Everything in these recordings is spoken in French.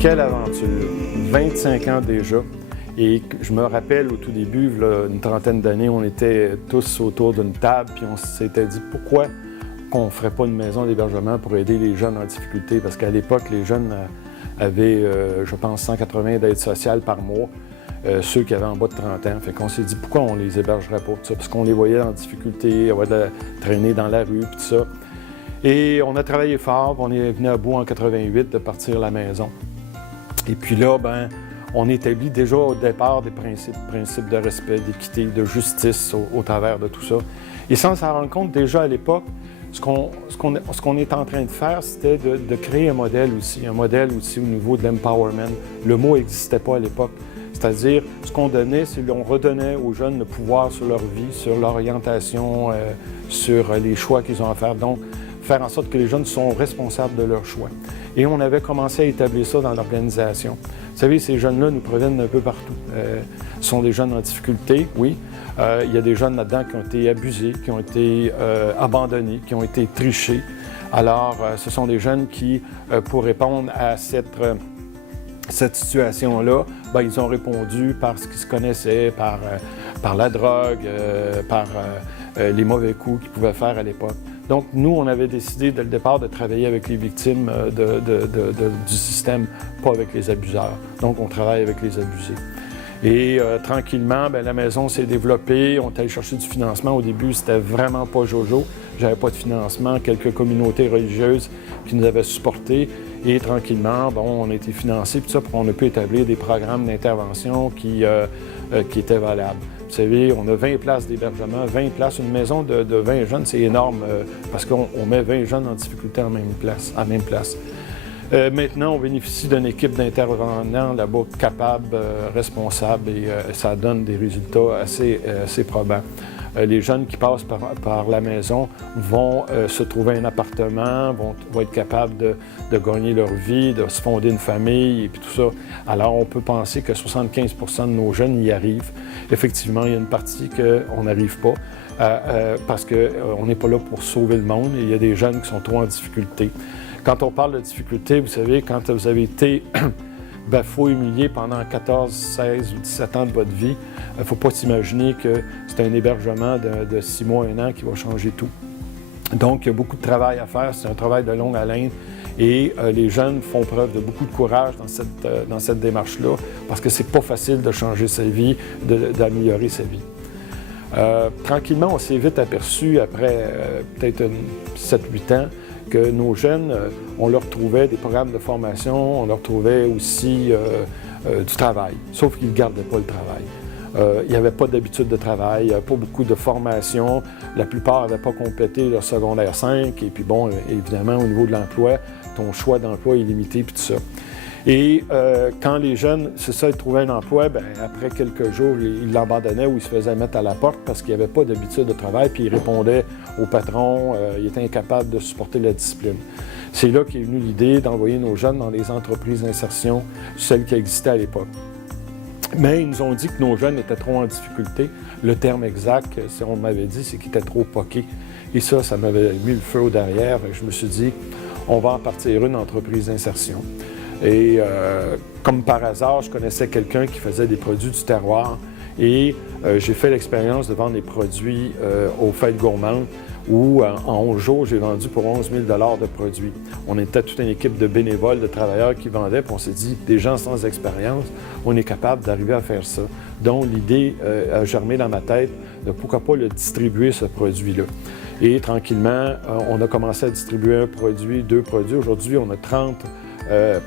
quelle aventure! 25 ans déjà. Et je me rappelle au tout début, là, une trentaine d'années, on était tous autour d'une table, puis on s'était dit pourquoi qu'on ne ferait pas une maison d'hébergement pour aider les jeunes en difficulté. Parce qu'à l'époque, les jeunes avaient, je pense, 180 d'aides sociales par mois, ceux qui avaient en bas de 30 ans. Fait qu'on s'est dit pourquoi on les hébergerait pas, ça, parce qu'on les voyait en difficulté, traîner dans la rue, puis tout ça. Et on a travaillé fort, on est venu à bout en 88 de partir la maison. Et puis là, ben, on établit déjà au départ des principes de respect, d'équité, de justice au travers de tout ça. Et sans s'en rendre compte, déjà à l'époque, ce qu'on est en train de faire, c'était de créer un modèle aussi au niveau de l'empowerment. Le mot n'existait pas à l'époque. C'est-à-dire, ce qu'on donnait, c'est qu'on redonnait aux jeunes le pouvoir sur leur vie, sur l'orientation, sur les choix qu'ils ont à faire. Donc, faire en sorte que les jeunes sont responsables de leurs choix. Et on avait commencé à établir ça dans l'organisation. Vous savez, ces jeunes-là nous proviennent d'un peu partout. Ce sont des jeunes en difficulté, oui. Il y a des jeunes là-dedans qui ont été abusés, qui ont été abandonnés, qui ont été trichés. Alors, ce sont des jeunes qui, pour répondre à cette situation-là, bien, ils ont répondu par ce qu'ils se connaissaient, par la drogue, par les mauvais coups qu'ils pouvaient faire à l'époque. Donc, nous, on avait décidé dès le départ de travailler avec les victimes du système, pas avec les abuseurs. Donc, on travaille avec les abusés. Et tranquillement, bien, la maison s'est développée. On est allé chercher du financement. Au début, c'était vraiment pas jojo. J'avais pas de financement. Quelques communautés religieuses qui nous avaient supportés. Et tranquillement, bon, on a été financés, puis ça, on a pu établir des programmes d'intervention qui étaient valables. Vous savez, on a 20 places d'hébergement, 20 places. Une maison de 20 jeunes, c'est énorme parce qu'on met 20 jeunes en difficulté à même place. Maintenant, on bénéficie d'une équipe d'intervenants là-bas capables, responsables et ça donne des résultats assez probants. Les jeunes qui passent par la maison vont se trouver un appartement, vont être capables de gagner leur vie, de se fonder une famille et puis tout ça. Alors, on peut penser que 75 % de nos jeunes y arrivent. Effectivement, il y a une partie qu'on n'arrive pas parce qu'on n'est pas là pour sauver le monde. Il y a des jeunes qui sont trop en difficulté. Quand on parle de difficulté, vous savez, quand vous avez été bafoué, humilié pendant 14, 16 ou 17 ans de votre vie, il ne faut pas s'imaginer que c'est un hébergement de 6 mois, 1 an qui va changer tout. Donc, il y a beaucoup de travail à faire. C'est un travail de longue haleine. Et les jeunes font preuve de beaucoup de courage dans cette démarche-là parce que c'est pas facile de changer sa vie, d'améliorer sa vie. Tranquillement, on s'est vite aperçu, après peut-être 7-8 ans, que nos jeunes, on leur trouvait des programmes de formation, on leur trouvait aussi du travail, sauf qu'ils ne gardaient pas le travail. Il n'y avait pas d'habitude de travail, il n'y avait pas beaucoup de formation. La plupart n'avaient pas complété leur secondaire 5. Et puis bon, évidemment, au niveau de l'emploi, ton choix d'emploi est limité, puis tout ça. Et quand les jeunes, c'est ça, ils trouvaient un emploi, bien, après quelques jours, ils l'abandonnaient ou ils se faisaient mettre à la porte parce qu'il n'y avait pas d'habitude de travail, puis ils répondaient au patron, ils étaient incapables de supporter la discipline. C'est là qu'est venue l'idée d'envoyer nos jeunes dans les entreprises d'insertion, celles qui existaient à l'époque. Mais ils nous ont dit que nos jeunes étaient trop en difficulté. Le terme exact, si on m'avait dit, c'est qu'ils étaient trop poqués. Et ça m'avait mis le feu au derrière. Je me suis dit, on va en partir une entreprise d'insertion. Et comme par hasard, je connaissais quelqu'un qui faisait des produits du terroir et j'ai fait l'expérience de vendre des produits aux fêtes gourmandes où en 11 jours, j'ai vendu pour 11 000 $ de produits. On était toute une équipe de bénévoles, de travailleurs qui vendaient, puis on s'est dit, des gens sans expérience, on est capable d'arriver à faire ça. Donc l'idée a germé dans ma tête de pourquoi pas le distribuer, ce produit-là. Et tranquillement, on a commencé à distribuer un produit, 2 produits. Aujourd'hui, on a 30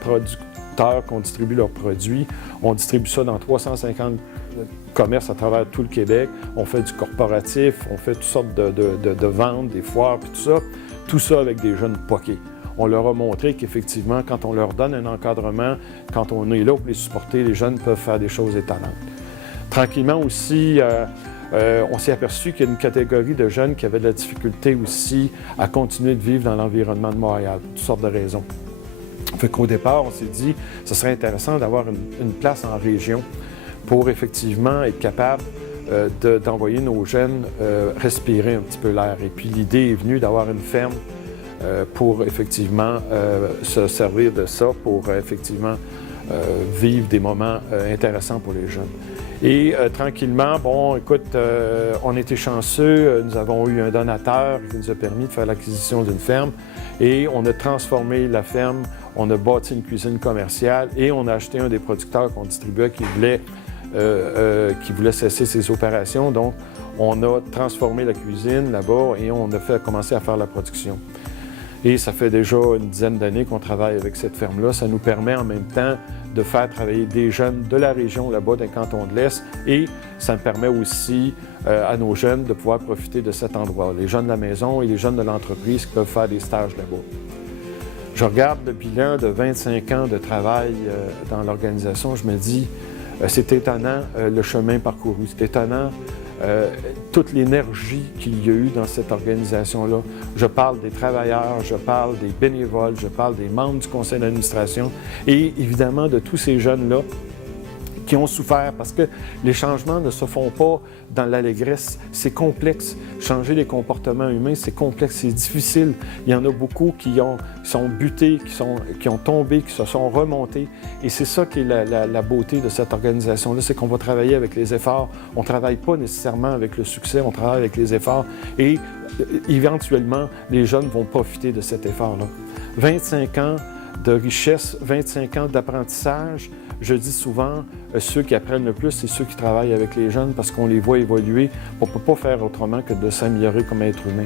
producteurs qui ont distribué leurs produits. On distribue ça dans 350 commerces à travers tout le Québec. On fait du corporatif, on fait toutes sortes de ventes, des foires, puis tout ça. Tout ça avec des jeunes poqués. On leur a montré qu'effectivement, quand on leur donne un encadrement, quand on est là pour les supporter, les jeunes peuvent faire des choses étonnantes. Tranquillement aussi, on s'est aperçu qu'il y a une catégorie de jeunes qui avaient de la difficulté aussi à continuer de vivre dans l'environnement de Montréal, pour toutes sortes de raisons. Fait qu'au départ, on s'est dit que ce serait intéressant d'avoir une place en région pour effectivement être capable d'envoyer nos jeunes respirer un petit peu l'air. Et puis l'idée est venue d'avoir une ferme pour effectivement se servir de ça pour effectivement vivre des moments intéressants pour les jeunes. Et tranquillement, bon, écoute, on était chanceux, nous avons eu un donateur qui nous a permis de faire l'acquisition d'une ferme et on a transformé la ferme, on a bâti une cuisine commerciale et on a acheté un des producteurs qu'on distribuait qui voulait cesser ses opérations. Donc, on a transformé la cuisine là-bas et on a commencé à faire la production. Et ça fait déjà une dizaine d'années qu'on travaille avec cette ferme-là. Ça nous permet en même temps de faire travailler des jeunes de la région là-bas, d'un canton de l'Est, et ça me permet aussi à nos jeunes de pouvoir profiter de cet endroit. Les jeunes de la maison et les jeunes de l'entreprise qui peuvent faire des stages là-bas. Je regarde le bilan de 25 ans de travail dans l'organisation, je me dis, c'est étonnant le chemin parcouru, c'est étonnant toute l'énergie qu'il y a eu dans cette organisation-là. Je parle des travailleurs, je parle des bénévoles, je parle des membres du conseil d'administration et évidemment de tous ces jeunes-là qui ont souffert parce que les changements ne se font pas dans l'allégresse. C'est complexe. Changer les comportements humains, c'est complexe, c'est difficile. Il y en a beaucoup qui sont butés, qui ont tombé, qui se sont remontés. Et c'est ça qui est la beauté de cette organisation-là, c'est qu'on va travailler avec les efforts. On ne travaille pas nécessairement avec le succès, on travaille avec les efforts. Et éventuellement, les jeunes vont profiter de cet effort-là. 25 ans de richesse, 25 ans d'apprentissage. Je dis souvent, ceux qui apprennent le plus, c'est ceux qui travaillent avec les jeunes parce qu'on les voit évoluer. On ne peut pas faire autrement que de s'améliorer comme être humain.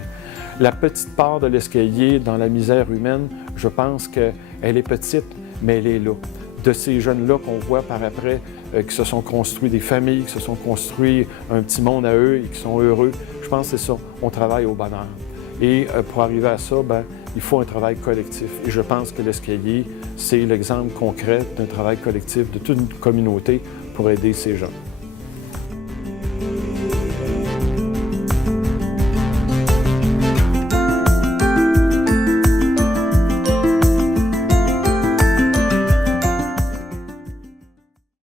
La petite part de l'escalier dans la misère humaine, je pense qu'elle est petite, mais elle est là. De ces jeunes-là qu'on voit par après, qui se sont construits des familles, qui se sont construits un petit monde à eux et qui sont heureux, je pense que c'est ça, on travaille au bonheur. Et pour arriver à ça, il faut un travail collectif. Et je pense que l'escalier, c'est l'exemple concret d'un travail collectif de toute une communauté pour aider ces gens.